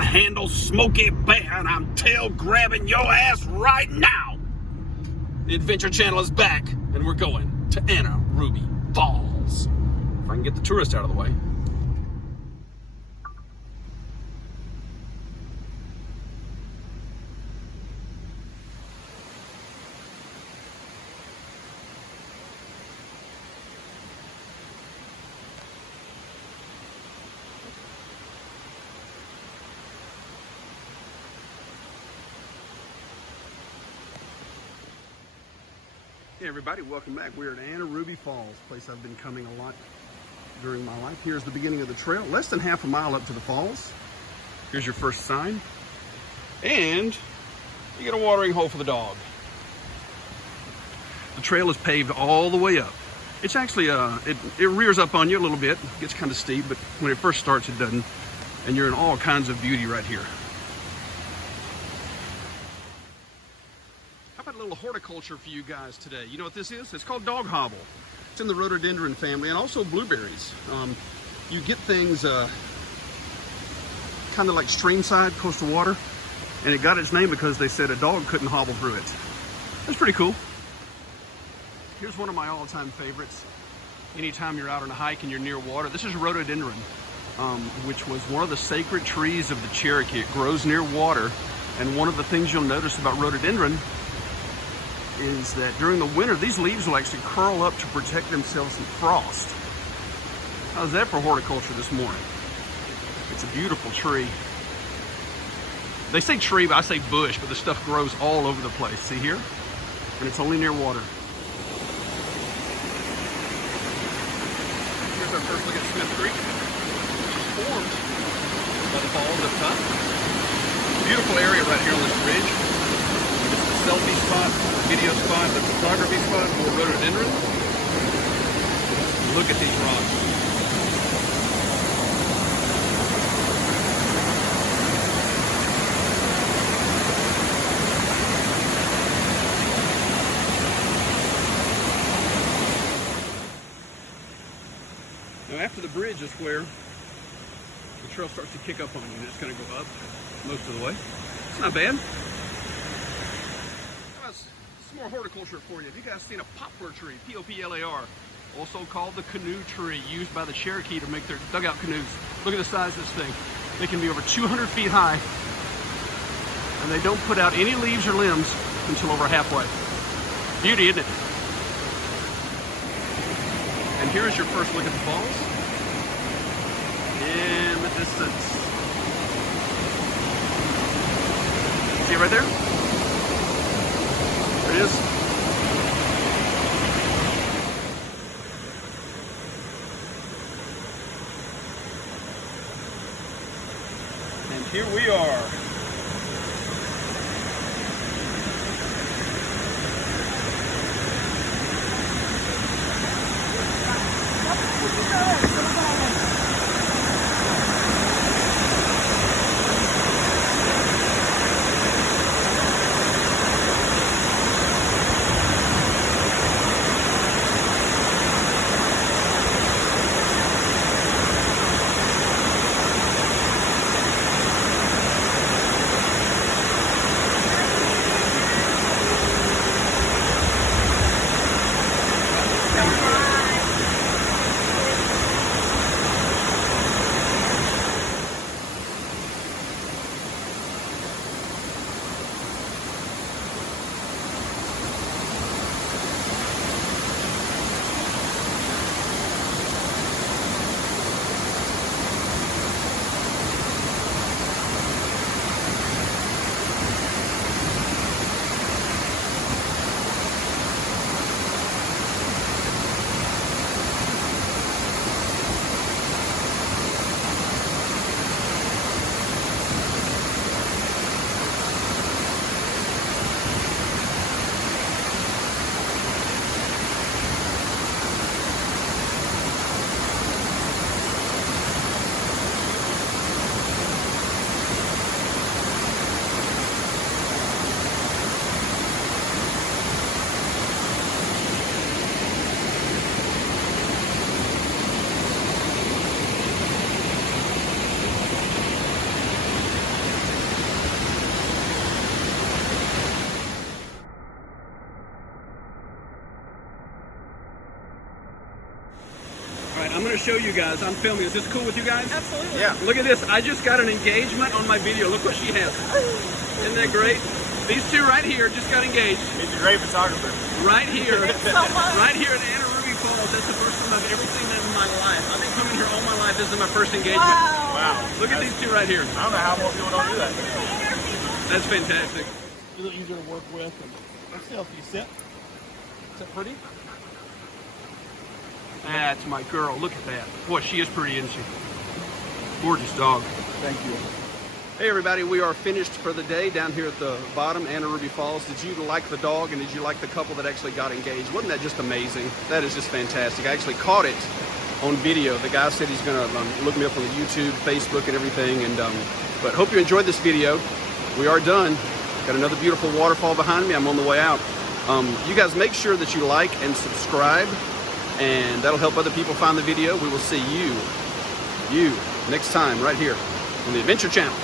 I handle Smokey Bear, and I'm tail grabbing your ass right now. The Adventure Channel is back, and we're going to Anna Ruby Falls. If I can get the tourist out of the way. Hey everybody, welcome back. We're at Anna Ruby Falls, a place I've been coming a lot during my life. Here's the beginning of the trail, less than half a mile up to the falls. Here's your first sign. And you get a watering hole for the dog. The trail is paved all the way up. It's actually, it rears up on you a little bit, gets kind of steep, but when it first starts it doesn't. And you're in all kinds of beauty right here. How about a little horticulture for you guys today? You know what this is? It's called dog hobble. It's in the rhododendron family, and also blueberries. You get things kind of like streamside, coastal water, and it got its name because they said a dog couldn't hobble through it. That's pretty cool. Here's one of my all-time favorites. Anytime you're out on a hike and you're near water, this is rhododendron, which was one of the sacred trees of the Cherokee. It grows near water, and one of the things you'll notice about rhododendron is that during the winter, these leaves will actually curl up to protect themselves from frost. How's that for horticulture this morning? It's a beautiful tree. They say tree, but I say bush, but the stuff grows all over the place. See here? And it's only near water. Here's our first look at Smith Creek, which is formed by the falls up top. Beautiful area right here on this ridge. Selfie spot, video spot, the photography spot for rhododendron. Look at these rocks. Now after the bridge is where the trail starts to kick up on you, and it's going to go up most of the way. It's not bad. Some more horticulture for you. Have you guys seen a poplar tree? P-O-P-L-A-R. Also called the canoe tree, used by the Cherokee to make their dugout canoes. Look at the size of this thing. They can be over 200 feet high, and they don't put out any leaves or limbs until over halfway. Beauty, isn't it? And here's your first look at the falls in the distance. See it right there? There it is. And here we are. going to show you guys. I'm filming. Is this cool with you guys? Absolutely. Yeah. Look at this. I just got an engagement on my video. Look what she has. Isn't that great? These two right here just got engaged. He's a great photographer. Right here. Thanks so much. Right here in Anna Ruby Falls. That's the first time I've ever seen them in my life. I've been coming here all my life. This is my first engagement. Wow. Look at these two right here. I don't know how more people don't do that. That's fantastic. A little easier to work with. And let's see how you sit. Is that pretty? That's my girl. Look at that. Boy, she is pretty, isn't she? Gorgeous dog. Thank you. Hey everybody, we are finished for the day down here at the bottom, Anna Ruby Falls. Did you like the dog and did you like the couple that actually got engaged? Wasn't that just amazing? That is just fantastic. I actually caught it on video. The guy said he's gonna look me up on the YouTube, Facebook and everything. And but hope you enjoyed this video. We are done. Got another beautiful waterfall behind me. I'm on the way out. You guys make sure that you like and subscribe, and that'll help other people find the video. We will see you next time right here on the Adventure Channel.